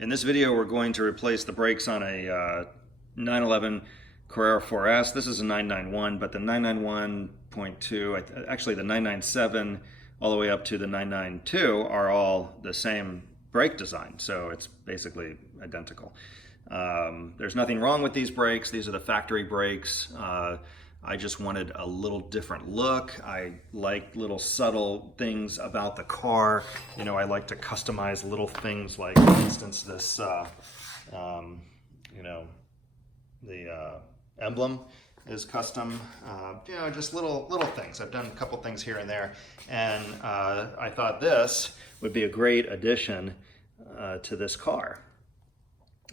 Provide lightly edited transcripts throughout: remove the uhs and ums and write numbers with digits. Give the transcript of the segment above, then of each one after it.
In this video, we're going to replace the brakes on a 911 Carrera 4S. This is a 991, but the 991.2, actually the 997 all the way up to the 992 are all the same brake design, so it's basically identical. There's nothing wrong with these brakes. These are the factory brakes. I just wanted a little different look. I like little subtle things about the car. You know, I like to customize little things like, for instance, this, the emblem is custom. You know, just little things. I've done a couple things here and there. And I thought this would be a great addition to this car.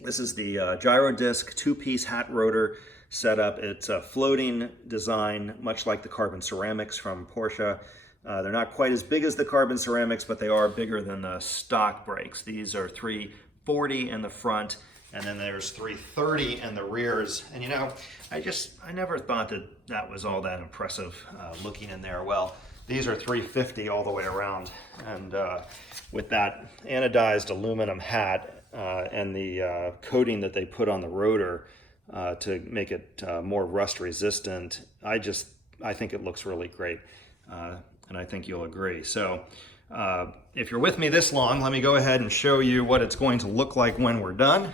This is the Girodisc two-piece hat rotor setup. It's a floating design, much like the carbon ceramics from Porsche. They're not quite as big as the carbon ceramics, but they are bigger than the stock brakes. These are 340 in the front, and then there's 330 in the rears. And you know, I never thought that was all that impressive looking in there. Well, these are 350 all the way around, and with that anodized aluminum hat and the coating that they put on the rotor to make it more rust resistant, I think it looks really great, and I think you'll agree. So if you're with me this long, let me go ahead and show you what it's going to look like when we're done,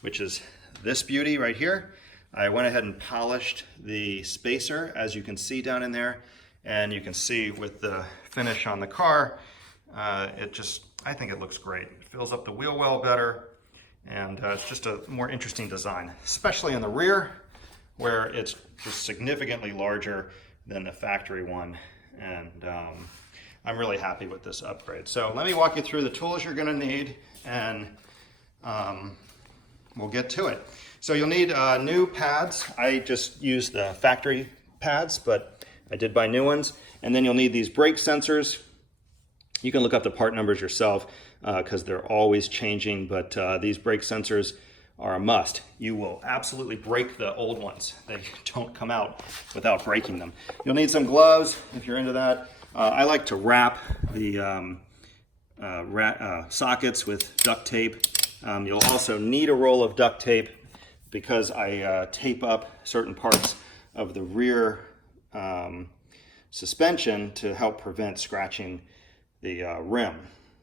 which is this beauty right here. I went ahead and polished the spacer, as you can see down in there, and you can see with the finish on the car, I think it looks great. It fills up the wheel well better. And it's just a more interesting design, especially in the rear, where it's just significantly larger than the factory one. And I'm really happy with this upgrade. So let me walk you through the tools you're going to need, and we'll get to it. So you'll need new pads. I just used the factory pads, but I did buy new ones. And then you'll need these brake sensors. You can look up the part numbers yourself because they're always changing, but these brake sensors are a must. You will absolutely break the old ones. They don't come out without breaking them. You'll need some gloves if you're into that. I like to wrap the sockets with duct tape. You'll also need a roll of duct tape because I tape up certain parts of the rear suspension to help prevent scratching the rim,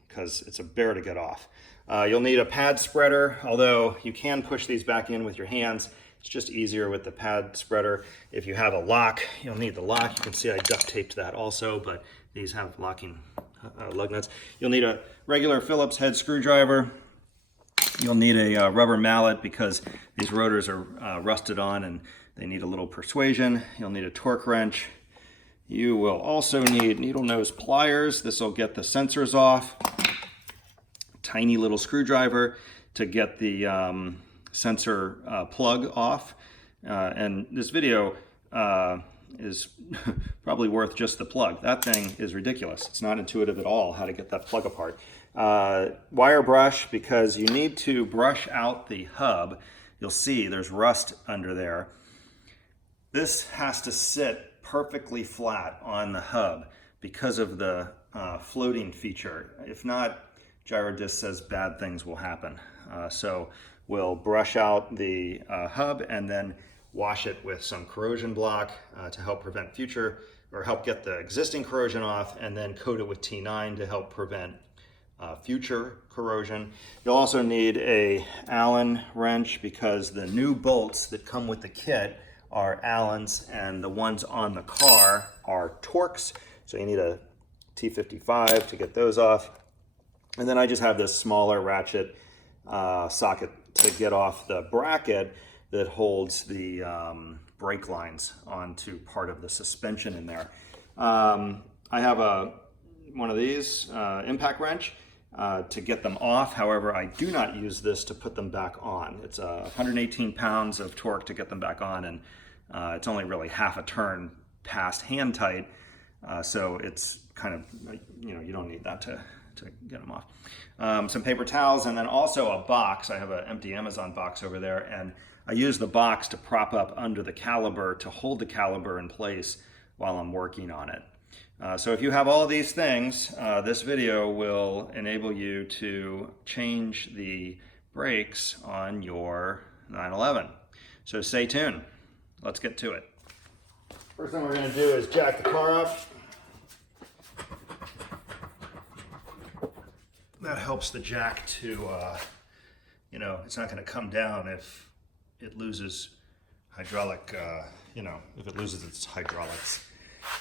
because it's a bear to get off. You'll need a pad spreader, although you can push these back in with your hands. It's just easier with the pad spreader. If you have a lock, you'll need the lock. You can see I duct taped that also, but these have locking lug nuts. You'll need a regular Phillips head screwdriver. You'll need a rubber mallet because these rotors are rusted on and they need a little persuasion. You'll need a torque wrench. You will also need needle nose pliers. This will get the sensors off. Tiny little screwdriver to get the sensor plug off. And this video is probably worth just the plug. That thing is ridiculous. It's not intuitive at all how to get that plug apart. Wire brush, because you need to brush out the hub. You'll see there's rust under there. This has to sit perfectly flat on the hub because of the floating feature. If not, Girodisc says bad things will happen. So we'll brush out the hub and then wash it with some corrosion block to help prevent future, or help get the existing corrosion off, and then coat it with T9 to help prevent future corrosion. You'll also need a Allen wrench because the new bolts that come with the kit are Allens, and the ones on the car are Torx. So you need a T55 to get those off. And then I just have this smaller ratchet socket to get off the bracket that holds the brake lines onto part of the suspension in there. I have one of these impact wrench to get them off. However, I do not use this to put them back on. It's 118 pounds of torque to get them back on, and it's only really half a turn past hand tight, so it's kind of, you know, you don't need that to get them off. Some paper towels, and then also a box. I have an empty Amazon box over there, and I use the box to prop up under the caliper to hold the caliper in place while I'm working on it. So if you have all of these things, this video will enable you to change the brakes on your 911. So stay tuned. Let's get to it. First thing we're going to do is jack the car up. That helps the jack to, you know, it's not going to come down if it loses hydraulic, you know, if it loses its hydraulics.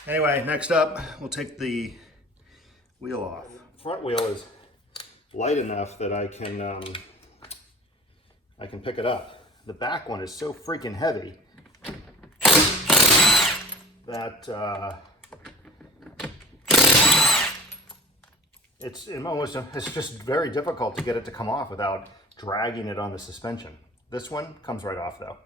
Anyway, next up, we'll take the wheel off. The front wheel is light enough that I can pick it up. The back one is so freaking heavy that it's just very difficult to get it to come off without dragging it on the suspension. This one comes right off though.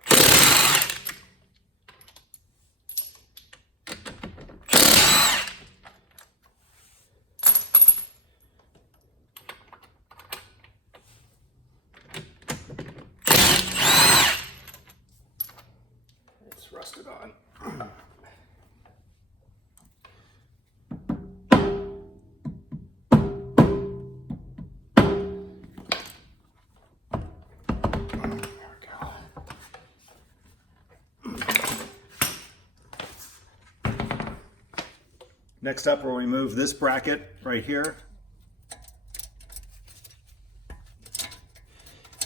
It's rusted on. Next up, we'll remove this bracket right here.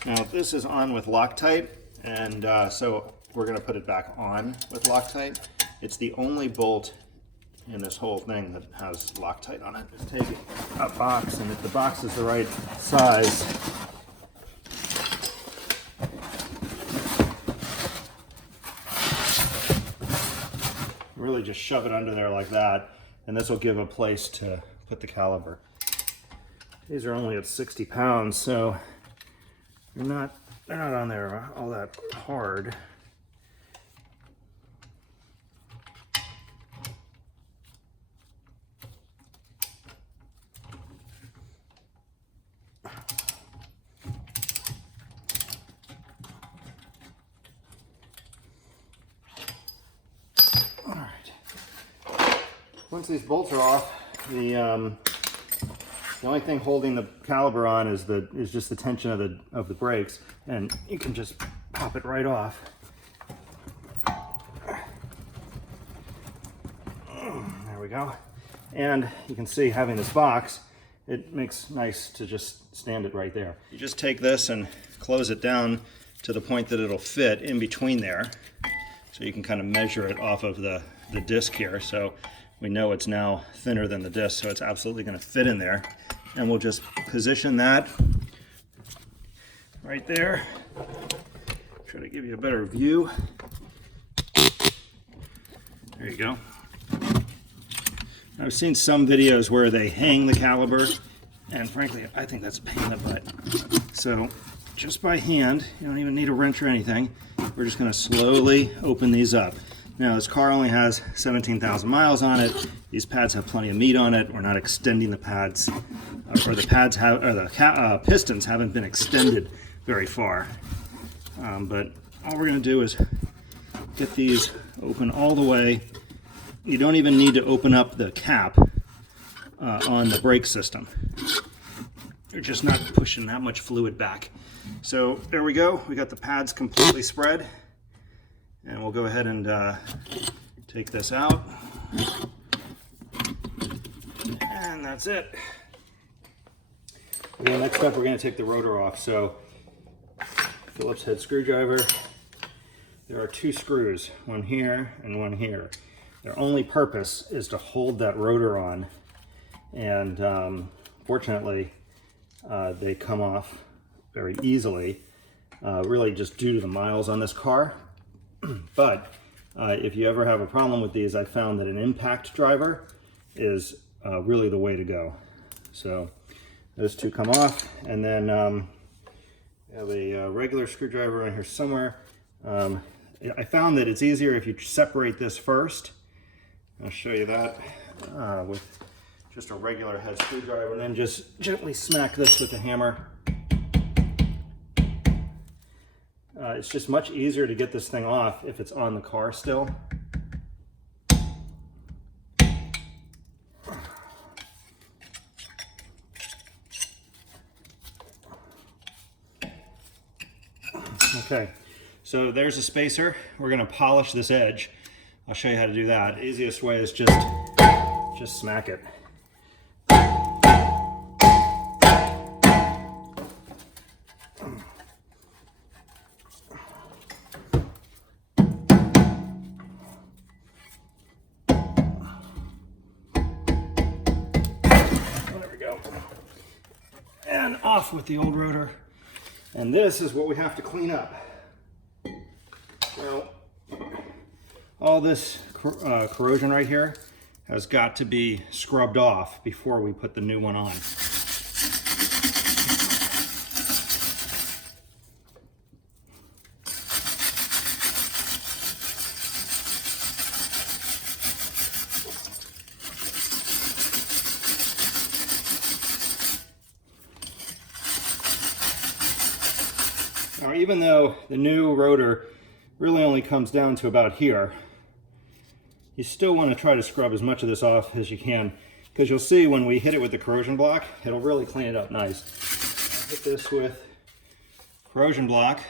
Now this is on with Loctite, and so we're going to put it back on with Loctite. It's the only bolt in this whole thing that has Loctite on it. Just take a box, and if the box is the right size, really just shove it under there like that. And this will give a place to put the caliper. These are only at 60 pounds, so they're not on there all that hard. Once these bolts are off, the only thing holding the caliper on is just the tension of the brakes, and you can just pop it right off. There we go. And you can see, having this box, it makes nice to just stand it right there. You just take this and close it down to the point that it'll fit in between there, so you can kind of measure it off of the disc here. So we know it's now thinner than the disc, so it's absolutely going to fit in there. And we'll just position that right there. Try to give you a better view. There you go. I've seen some videos where they hang the caliper, and frankly, I think that's a pain in the butt. So just by hand, you don't even need a wrench or anything. We're just going to slowly open these up. Now, this car only has 17,000 miles on it. These pads have plenty of meat on it. We're not extending the pads, or the pistons haven't been extended very far. But all we're going to do is get these open all the way. You don't even need to open up the cap on the brake system. You're just not pushing that much fluid back. So there we go. We got the pads completely spread. And we'll go ahead and take this out. And that's it. Okay, next up, we're going to take the rotor off. So Phillips head screwdriver. There are two screws, one here and one here. Their only purpose is to hold that rotor on. And fortunately, they come off very easily, really just due to the miles on this car. But if you ever have a problem with these, I found that an impact driver is really the way to go. So those two come off, and then I have a regular screwdriver in here somewhere. I found that it's easier if you separate this first. I'll show you that with just a regular head screwdriver, and then just gently smack this with a hammer. It's just much easier to get this thing off if it's on the car still. Okay, so there's a spacer. We're gonna polish this edge. I'll show you how to do that. The easiest way is just smack it. There we go. And off with the old rotor. And this is what we have to clean up. Well, all this corrosion right here has got to be scrubbed off before we put the new one on. Now, even though the new rotor really only comes down to about here, you still want to try to scrub as much of this off as you can, because you'll see when we hit it with the corrosion block, it'll really clean it up nice. I'll hit this with corrosion block.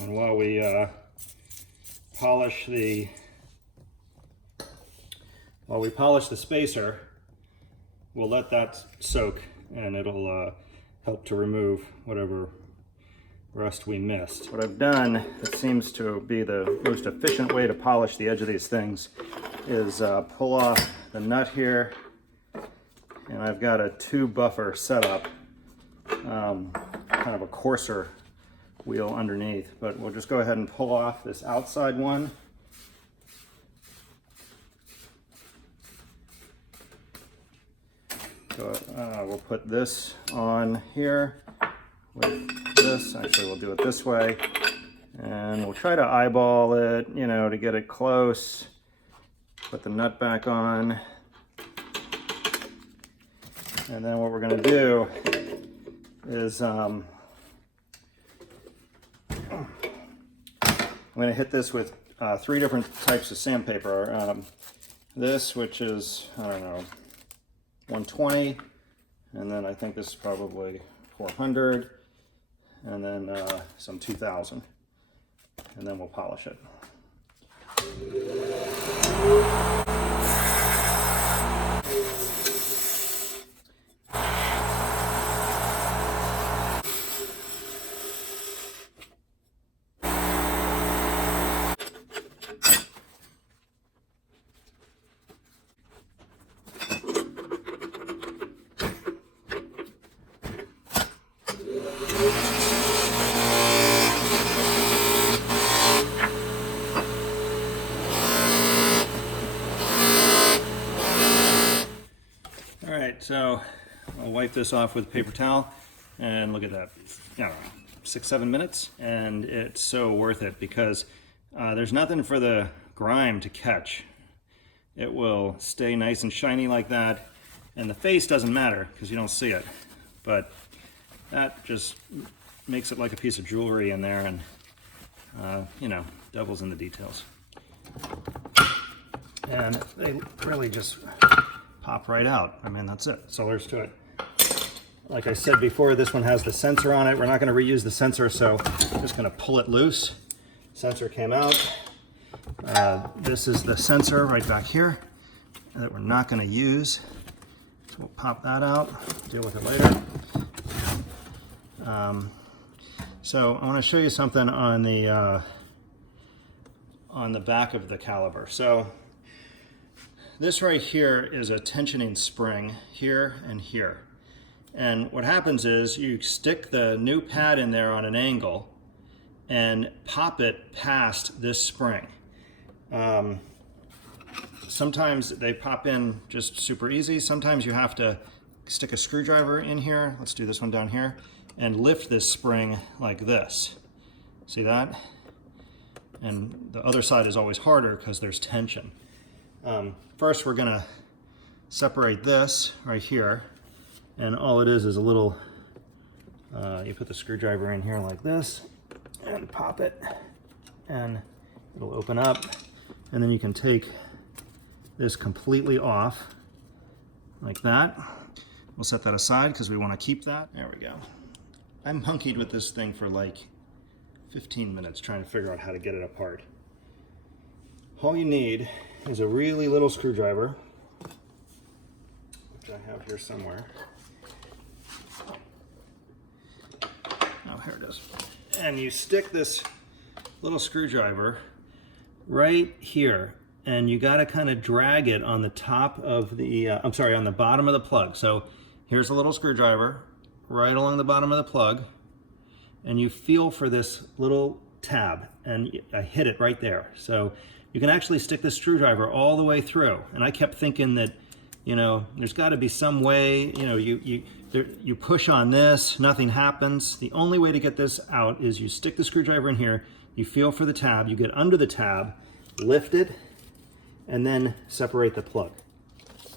And while we polish the spacer, we'll let that soak, and it'll help to remove whatever rust we missed. What I've done that seems to be the most efficient way to polish the edge of these things is pull off the nut here, and I've got a tube buffer set up, kind of a coarser wheel underneath, but we'll just go ahead and pull off this outside one. So we'll put this on here with this. Actually, we'll do it this way, and we'll try to eyeball it, you know, to get it close. Put the nut back on, and then what we're going to do is I'm going to hit this with 3 different types of sandpaper. This, which is, I don't know, 120, and then I think this is probably 400, and then some 2000, and then we'll polish it. So I'll wipe this off with a paper towel, and look at that, I don't know, 6-7 minutes, and it's so worth it because there's nothing for the grime to catch. It will stay nice and shiny like that, and the face doesn't matter because you don't see it, but that just makes it like a piece of jewelry in there, and you know, devil's in the details. And they really just pop right out. I mean, that's it. So there's to it. Like I said before, this one has the sensor on it. We're not going to reuse the sensor, so I'm just going to pull it loose. Sensor came out. This is the sensor right back here that we're not going to use. So we'll pop that out, deal with it later. So I want to show you something on the back of the caliper. So this right here is a tensioning spring here and here. And what happens is you stick the new pad in there on an angle and pop it past this spring. Sometimes they pop in just super easy. Sometimes you have to stick a screwdriver in here. Let's do this one down here and lift this spring like this. See that? And the other side is always harder because there's tension. First, we're going to separate this right here, and all it is a little, you put the screwdriver in here like this, and pop it, and it'll open up, and then you can take this completely off, like that. We'll set that aside because we want to keep that. There we go. I monkeyed with this thing for like 15 minutes trying to figure out how to get it apart. All you need is a really little screwdriver, which I have here somewhere. Oh, here it is. And you stick this little screwdriver right here, and you got to kind of drag it on the top of the, on the bottom of the plug. So here's a little screwdriver right along the bottom of the plug, and you feel for this little tab, and I hit it right there. So you can actually stick the screwdriver all the way through. And I kept thinking that, you know, there's got to be some way, you know, you push on this, nothing happens. The only way to get this out is you stick the screwdriver in here, you feel for the tab, you get under the tab, lift it, and then separate the plug.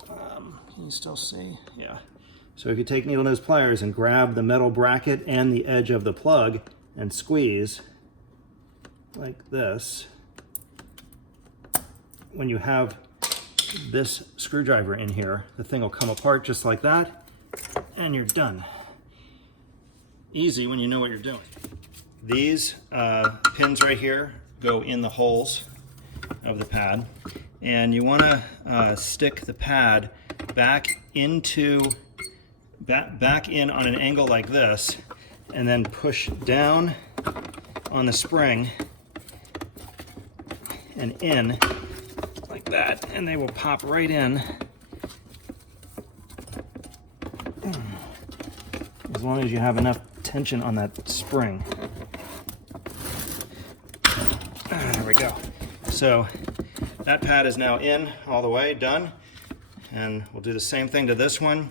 Can you still see? Yeah. So if you take needle nose pliers and grab the metal bracket and the edge of the plug and squeeze like this, when you have this screwdriver in here, the thing will come apart just like that, and you're done. Easy when you know what you're doing. These pins right here go in the holes of the pad, and you want to stick the pad back in on an angle like this, and then push down on the spring and in like that, and they will pop right in as long as you have enough tension on that spring. There we go. So that pad is now in all the way, done. And we'll do the same thing to this one.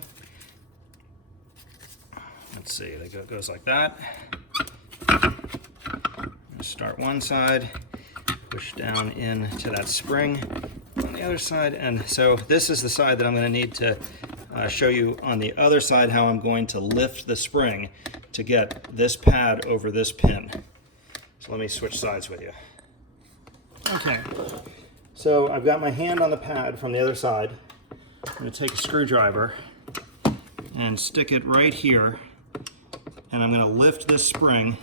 Let's see, it goes like that. Start one side, push down into that spring on the other side. And so this is the side that I'm going to need to show you on the other side how I'm going to lift the spring to get this pad over this pin. So let me switch sides with you. Okay, so I've got my hand on the pad from the other side. I'm going to take a screwdriver and stick it right here, and I'm going to lift this spring,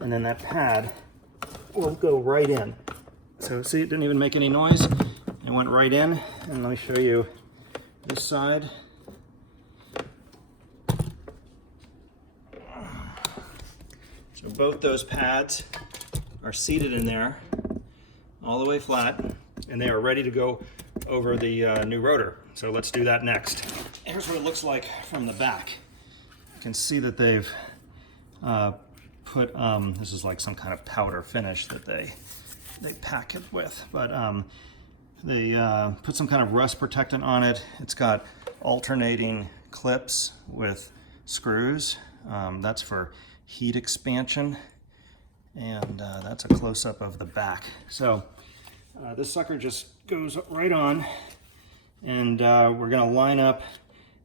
and then that pad will go right in. So see, it didn't even make any noise. It went right in. And let me show you this side. So both those pads are seated in there all the way flat, and they are ready to go over the new rotor. So let's do that next. Here's what it looks like from the back. You can see that they've put, this is like some kind of powder finish that they pack it with, but they put some kind of rust protectant on it. It's got alternating clips with screws. That's for heat expansion, and that's a close-up of the back. So this sucker just goes right on, and we're going to line up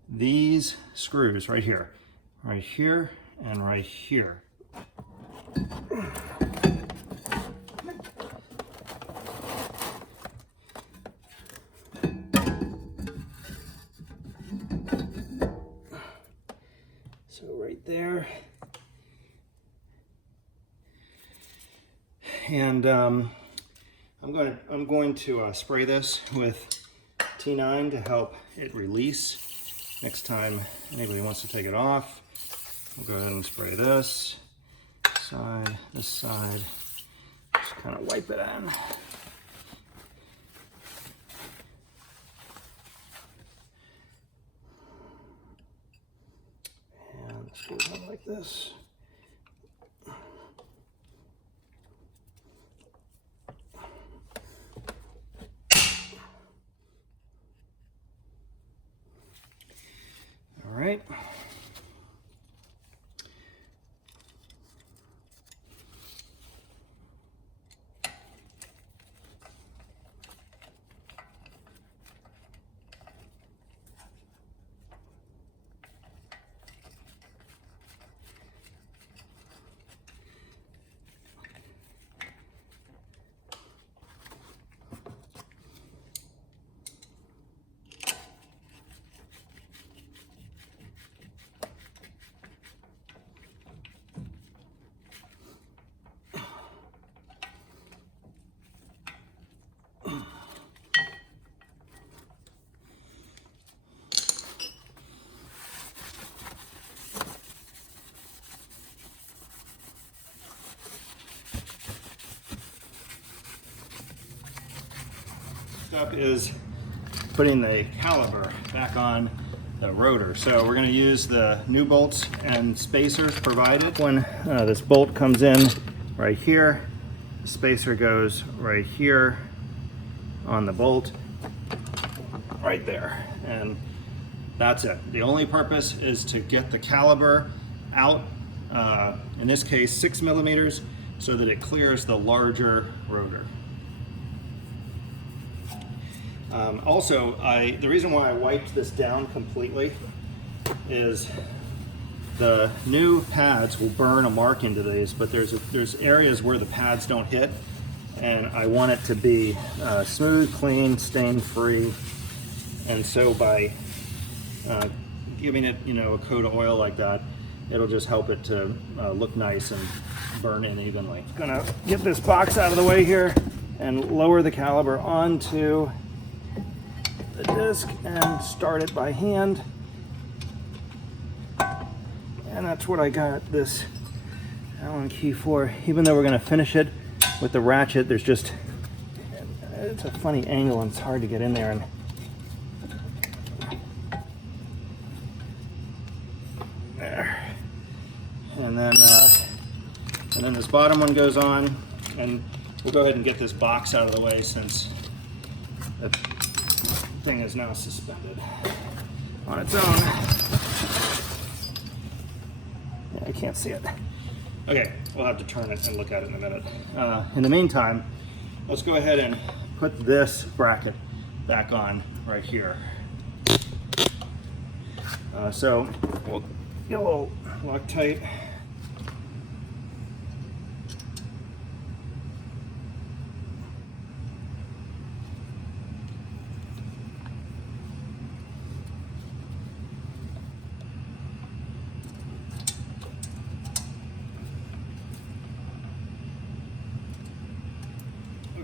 these screws right here, and right here. So right there, and I'm going to spray this with T9 to help it release. Next time anybody wants to take it off, we'll go ahead and spray this side, just kind of wipe it in. And this goes on like this. All right. Next up is putting the caliper back on the rotor. So we're going to use the new bolts and spacers provided. When this bolt comes in right here, the spacer goes right here on the bolt, right there, and that's it. The only purpose is to get the caliper out, in this case 6 millimeters, so that it clears the larger rotor. Also, the reason why I wiped this down completely is the new pads will burn a mark into these, but there's areas where the pads don't hit, and I want it to be smooth, clean, stain-free. And so by giving it, a coat of oil like that, it'll just help it to look nice and burn in evenly. Gonna get this box out of the way here and lower the caliper onto the disc and start it by hand. And that's what I got this Allen key for. Even though we're gonna finish it with the ratchet, it's a funny angle and it's hard to get in there. There. And then this bottom one goes on, and we'll go ahead and get this box out of the way since the thing is now suspended on its own. Yeah, I can't see it. Okay, we'll have to turn it and look at it in a minute. In the meantime, let's go ahead and put this bracket back on right here. So we'll get a little Loctite.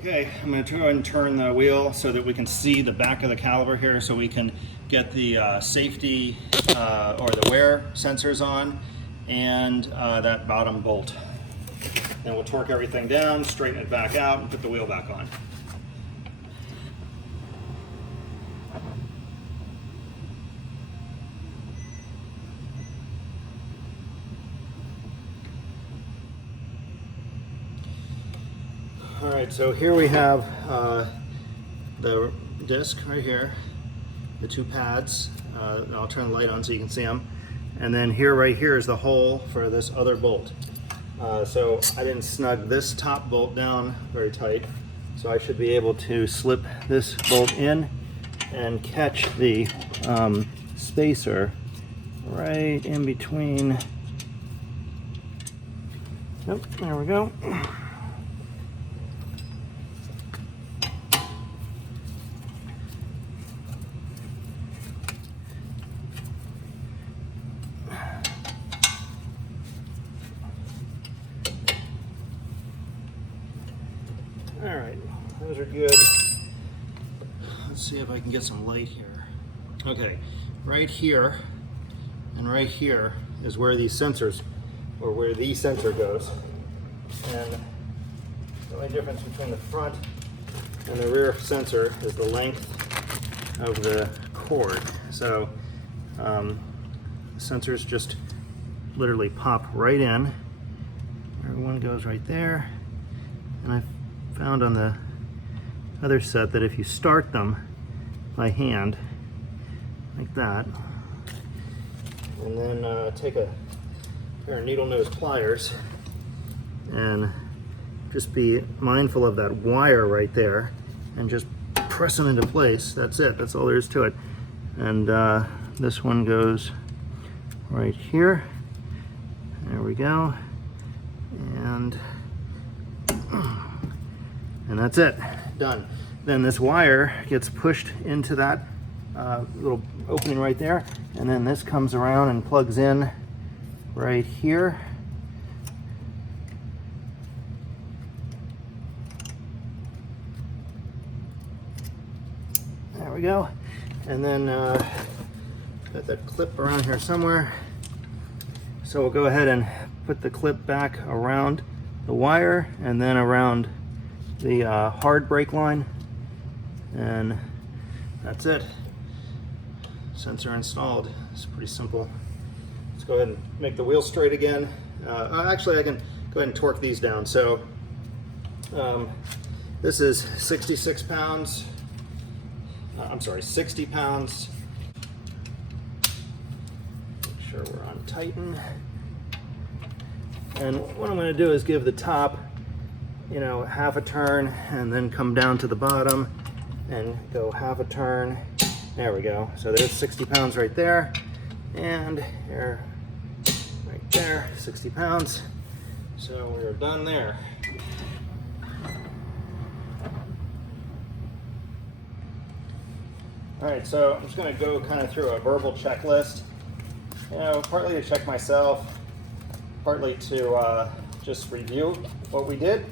Okay, I'm going to try and turn the wheel so that we can see the back of the caliper here, so we can get the safety or the wear sensors on, and that bottom bolt. Then we'll torque everything down, straighten it back out, and put the wheel back on. All right, so here we have the disc right here, the two pads. I'll turn the light on so you can see them. And then right here is the hole for this other bolt. So I didn't snug this top bolt down very tight, so I should be able to slip this bolt in and catch the spacer right in between. Yep, there we go. All right, those are good. Let's see if I can get some light here. Okay, right here and right here is where these sensors, or where the sensor goes. And the only difference between the front and the rear sensor is the length of the cord. So sensors just literally pop right in. One goes right there. And I found on the other set that if you start them by hand like that, and then take a pair of needle nose pliers and just be mindful of that wire right there and just press them into place. That's it, that's all there is to it. And this one goes right here. There we go. And that's it, done. Then this wire gets pushed into that little opening right there, and then this comes around and plugs in right here. There we go. And then got that clip around here somewhere. So we'll go ahead and put the clip back around the wire and then around the hard brake line, And that's it. Sensor installed. It's pretty simple. Let's go ahead and make the wheel straight again. Actually, I can go ahead and torque these down. So this is 66 pounds. I'm sorry, 60 pounds. Make sure we're on Tighten. And what I'm going to do is give the top, you know, half a turn and then come down to the bottom and go half a turn. There we go. So there's 60 pounds right there. And here, right there, 60 pounds. So we're done there. All right, so I'm just going to go kind of through a verbal checklist. You know, partly to check myself, partly to just review what we did.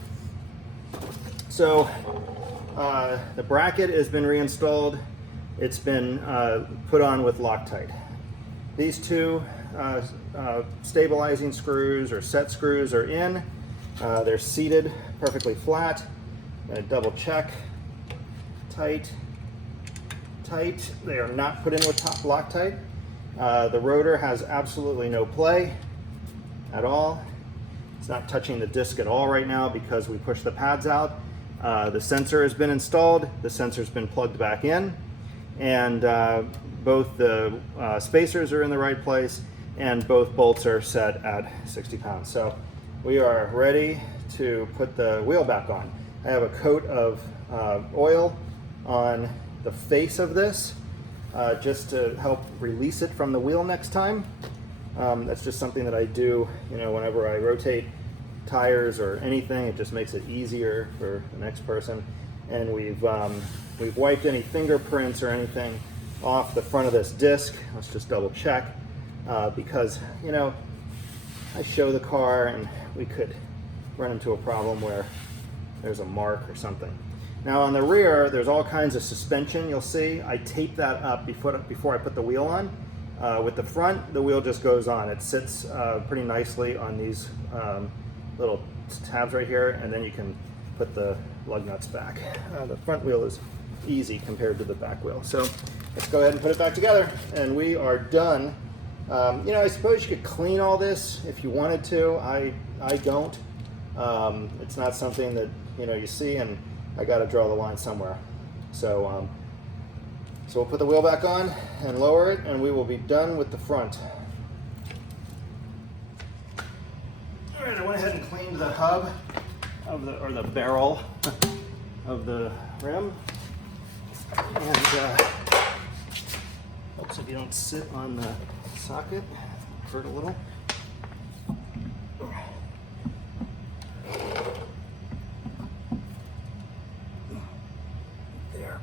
So the bracket has been reinstalled. It's been put on with Loctite. These two stabilizing screws or set screws are in. They're seated perfectly flat. I'm going to double check. Tight. Tight. They are not put in with Loctite. The rotor has absolutely no play at all. It's not touching the disc at all right now because we pushed the pads out. The sensor has been installed. The sensor's been plugged back in. And both the spacers are in the right place and both bolts are set at 60 pounds. So we are ready to put the wheel back on. I have a coat of oil on the face of this just to help release it from the wheel next time. That's just something that I do, you know, whenever I rotate tires or anything. It just makes it easier for the next person. And we've wiped any fingerprints or anything off the front of this disc. Let's just double check because, you know, I show the car and we could run into a problem where there's a mark or something. Now on the rear, there's all kinds of suspension you'll see. I tape that up before I put the wheel on. With the front, the wheel just goes on. It sits pretty nicely on these little tabs right here, and then you can put the lug nuts back. The front wheel is easy compared to the back wheel. So let's go ahead and put it back together, and we are done. You know, I suppose you could clean all this if you wanted to. I don't. It's not something that, you know, you see, and I got to draw the line somewhere. So so we'll put the wheel back on and lower it, and we will be done with the front. All right, I went ahead and cleaned the hub of the barrel of the rim, and helps if you don't sit on the socket. Hurt a little. There.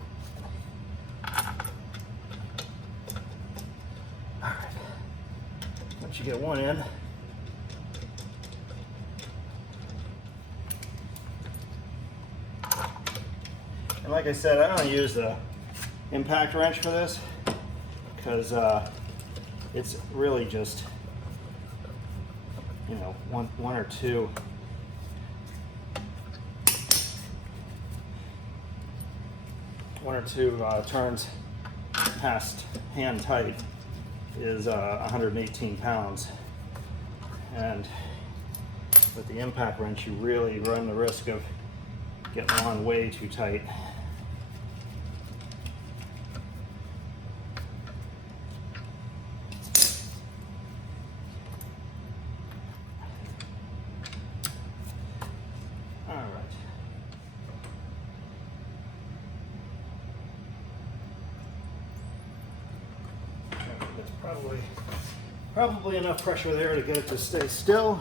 All right. Once you get one in, and like I said, I don't use the impact wrench for this because it's really just, you know, one or two turns past hand tight is 118 pounds, and with the impact wrench you really run the risk of getting on way too tight. Probably enough pressure there to get it to stay still.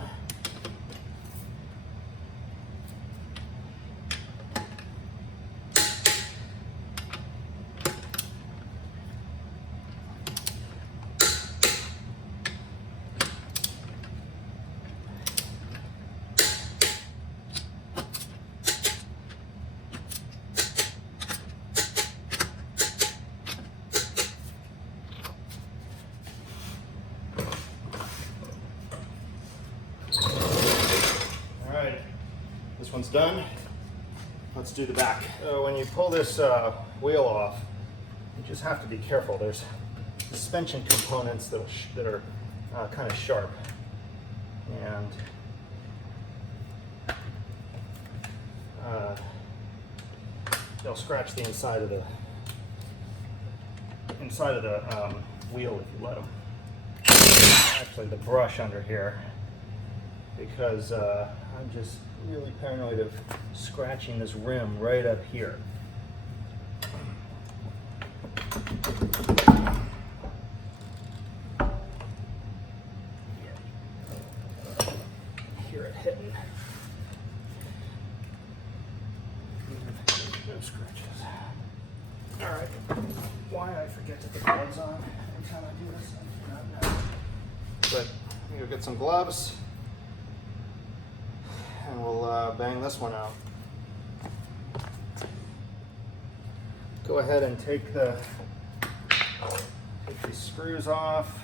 This one's done. let's do the back. So when you pull this wheel off, you just have to be careful. There's suspension components that are kind of sharp, and they'll scratch the inside of the wheel if you let them. Actually, the brush under here, because I'm just really paranoid of scratching this rim right up here. Hear it hitting. No scratches. All right. Why I forget to put gloves on every time I do this, I do not know. But I'm gonna get some gloves, and we'll bang this one out. Go ahead and take these screws off.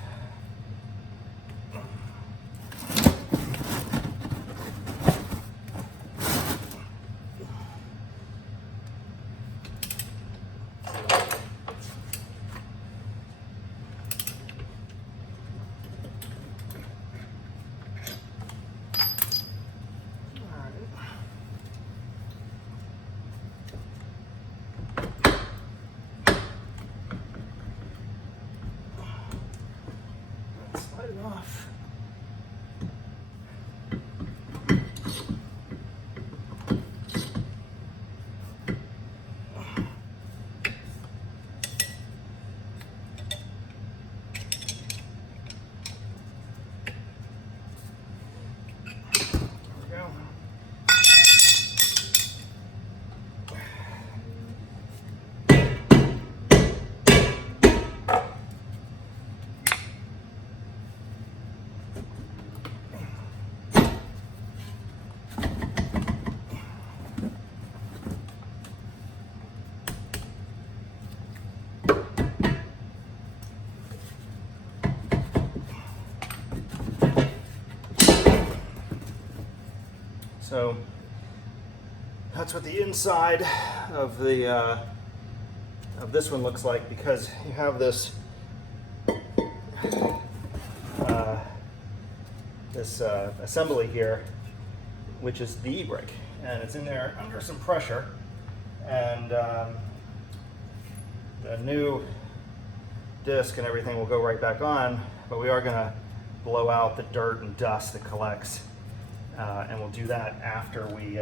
Slide it off. So that's what the inside of the this one looks like, because you have this assembly here, which is the e-brake, and it's in there under some pressure, and the new disc and everything will go right back on, but we are going to blow out the dirt and dust that collects, and we'll do that after we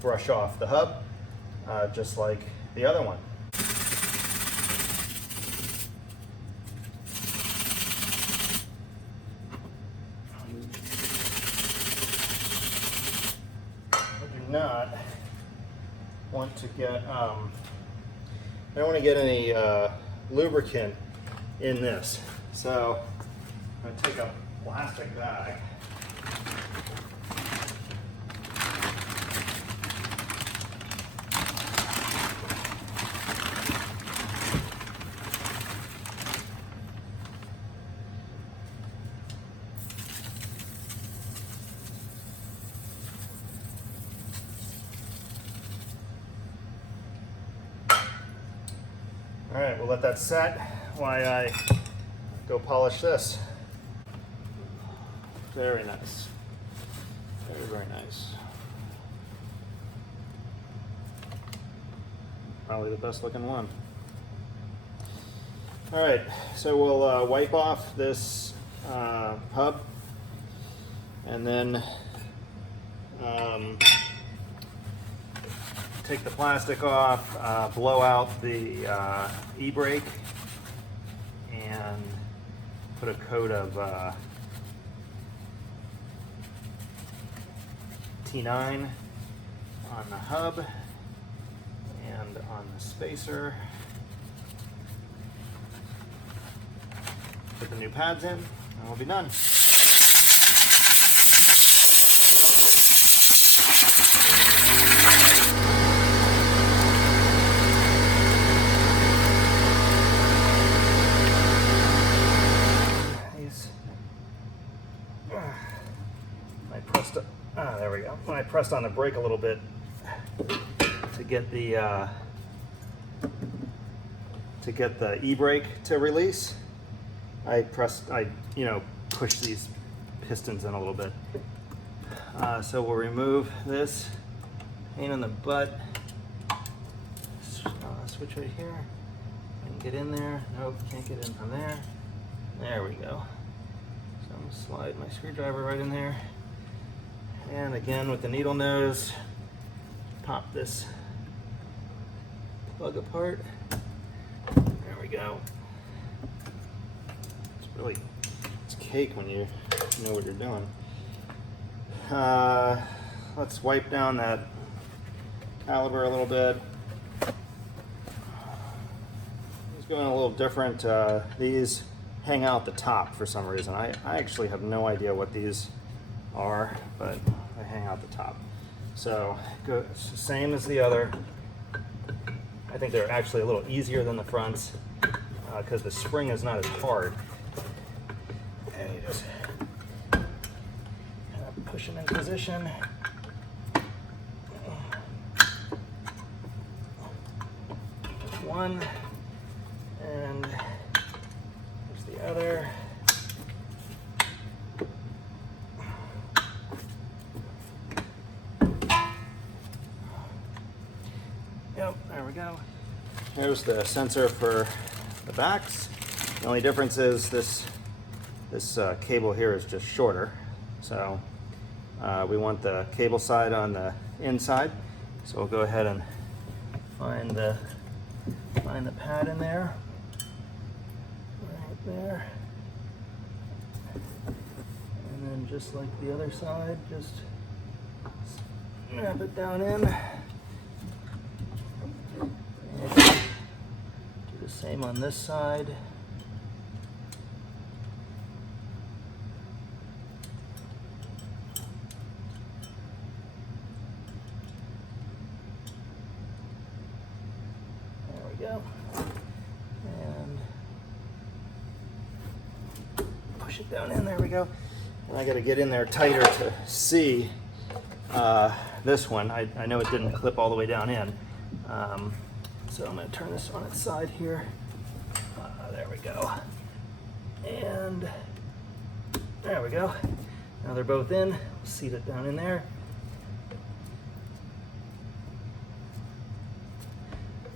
brush off the hub, just like the other one. Not want to get I don't want to get any lubricant in this, so I'm going to take a plastic bag, all right, we'll let that set while I go polish this. Very nice. Very, very nice. Probably the best looking one. All right, so we'll wipe off this hub, and then take the plastic off, blow out the e-brake, and put a coat of T9 on the hub and on the spacer. Put the new pads in, and we'll be done. pressed on the brake a little bit to get the e-brake to release. I pushed these pistons in a little bit. So we'll remove this pain in the butt. Switch right here. I can get in there. Nope, can't get in from there. There we go. So I'm gonna slide my screwdriver right in there. And again with the needle nose, pop this plug apart. There we go. It's cake when you know what you're doing. Let's wipe down that caliper a little bit. It's going a little different. These hang out the top for some reason. I actually have no idea what these are, but they hang out the top. So it's the same as the other. I think they're actually a little easier than the fronts because the spring is not as hard. And you just kind of push them in position. One, and there's the other. Yep, there we go. Here's the sensor for the backs. The only difference is this cable here is just shorter. So we want the cable side on the inside. So we'll go ahead and find the pad in there. Right there. And then just like the other side, just snap it down in. And do the same on this side. Go. And push it down in, there we go. And I got to get in there tighter to see this one. I know it didn't clip all the way down in. So I'm going to turn this on its side here. There we go. And there we go. Now they're both in. Seat it down in there.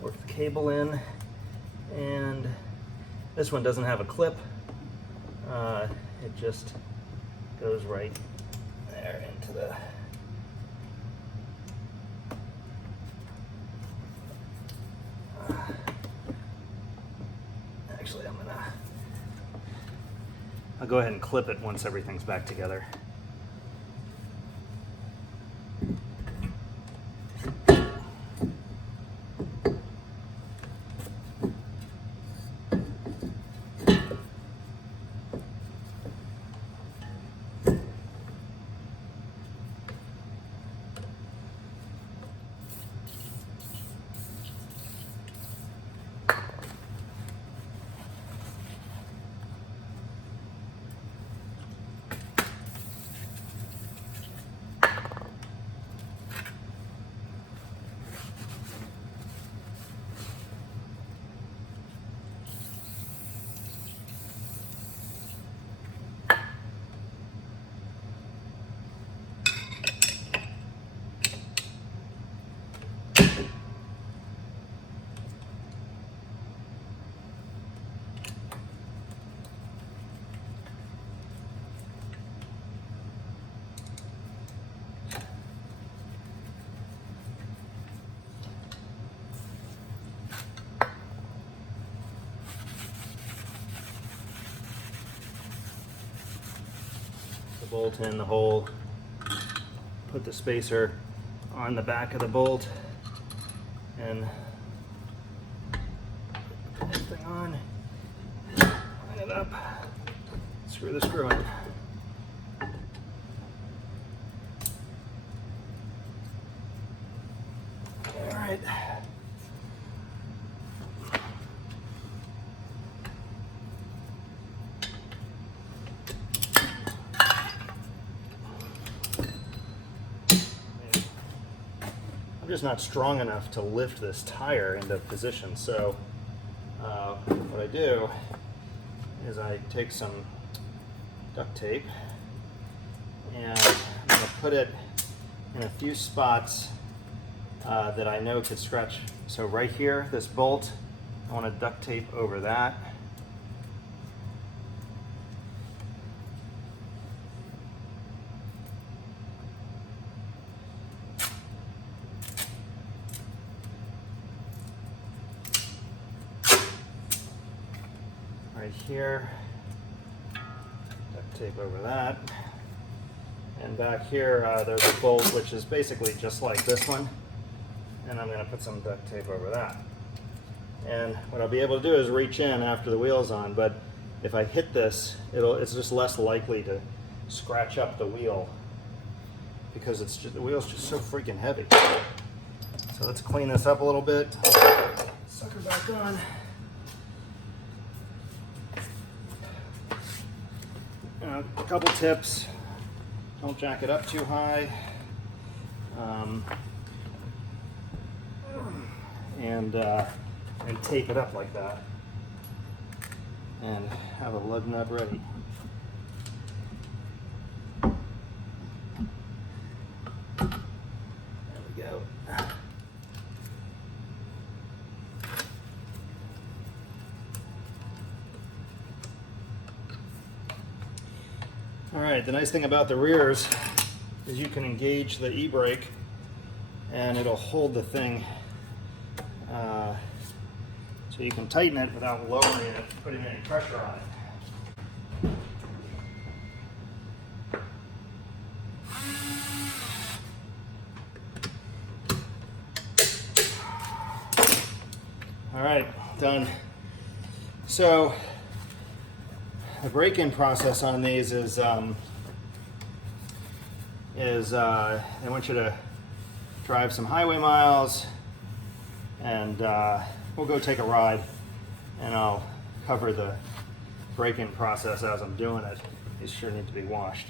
Work the cable in, and this one doesn't have a clip. It just goes right there into the actually I'll go ahead and clip it once everything's back together. Bolt in the hole, put the spacer on the back of the bolt, and put this thing on, line it up, screw the screw in. All right. just not strong enough to lift this tire into position. So what I do is I take some duct tape and I'm going to put it in a few spots that I know could scratch. So right here, this bolt, I want to duct tape over that. Right here, duct tape over that. And back here, there's a bolt which is basically just like this one. And I'm going to put some duct tape over that. And what I'll be able to do is reach in after the wheel's on, but if I hit this, it's just less likely to scratch up the wheel because the wheel's just so freaking heavy. So let's clean this up a little bit. Sucker back on. A couple tips: don't jack it up too high, and tape it up like that, and have a lug nut ready. There we go. All right, the nice thing about the rears is you can engage the e-brake and it'll hold the thing, so you can tighten it without lowering it, putting any pressure on it. All right, done. So the break-in process on these is they want you to drive some highway miles, and we'll go take a ride, and I'll cover the break-in process as I'm doing it. These sure need to be washed.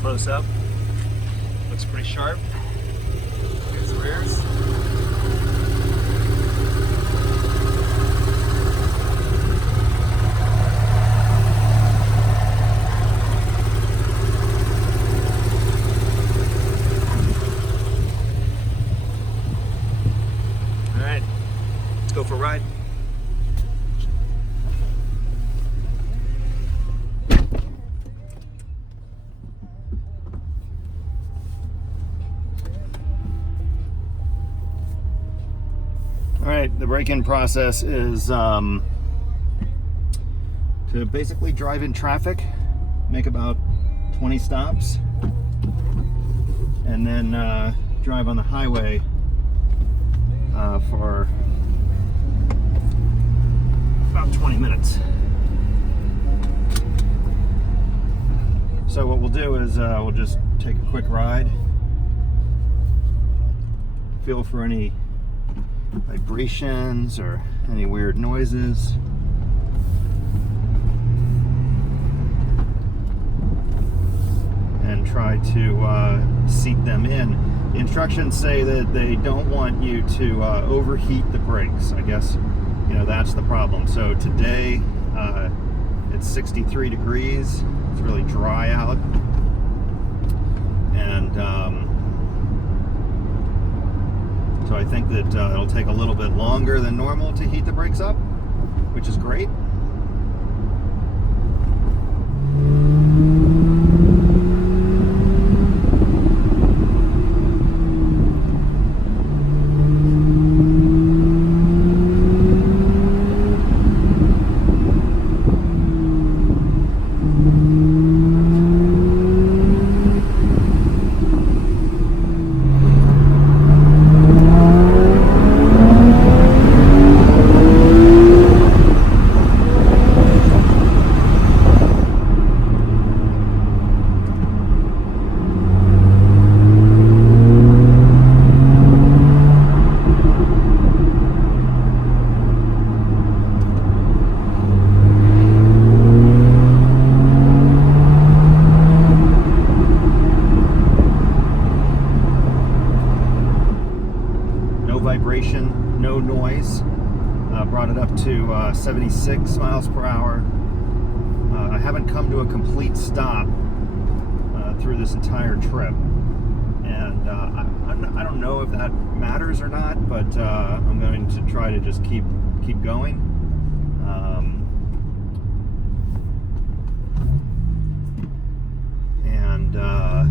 Close up. Looks pretty sharp. Here's the rears. All right, let's go for a ride. The break-in process is to basically drive in traffic, make about 20 stops, and then drive on the highway for about 20 minutes. So what we'll do is we'll just take a quick ride, feel for any vibrations or any weird noises. And try to seat them in. The instructions say that they don't want you to overheat the brakes. I guess, you know, that's the problem. So today it's 63 degrees. It's really dry out. And so I think that it'll take a little bit longer than normal to heat the brakes up, which is great. vibration, no noise. Brought it up to 76 miles per hour. I haven't come to a complete stop through this entire trip, and I don't know if that matters or not, but I'm going to try to just keep going. And the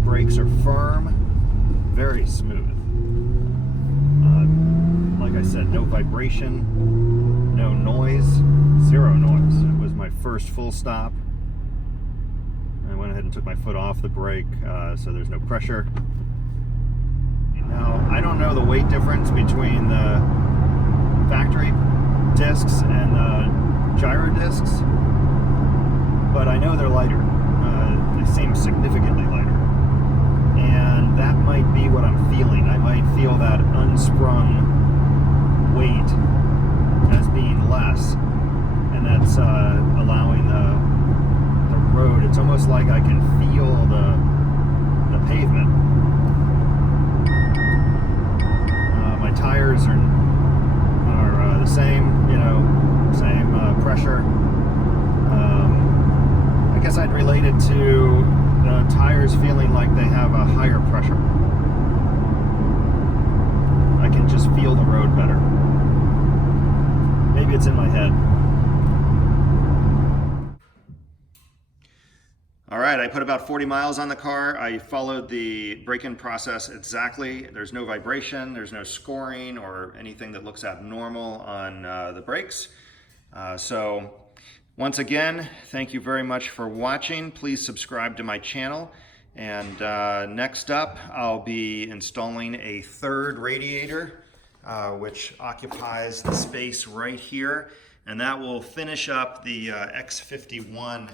brakes are firm, very smooth. Like I said, no vibration, no noise, zero noise. It was my first full stop. I went ahead and took my foot off the brake, so there's no pressure. Now, I don't know the weight difference between the factory discs and the Girodiscs, but I know they're lighter. They seem significantly lighter. And that might be what I'm feeling. I might feel that unsprung weight as being less, and that's allowing the road. It's almost like I can feel the pavement. My tires are the same, same pressure. I guess I'd relate it to the tires feeling like they have a higher pressure. I can just feel the road better. Maybe it's in my head. All right, I put about 40 miles on the car. I followed the break-in process exactly. There's no vibration, there's no scoring or anything that looks abnormal on the brakes. So once again, thank you very much for watching. Please subscribe to my channel. And next up, I'll be installing a third radiator, which occupies the space right here. And that will finish up the X51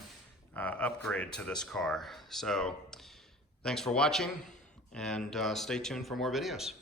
upgrade to this car. So thanks for watching, and stay tuned for more videos.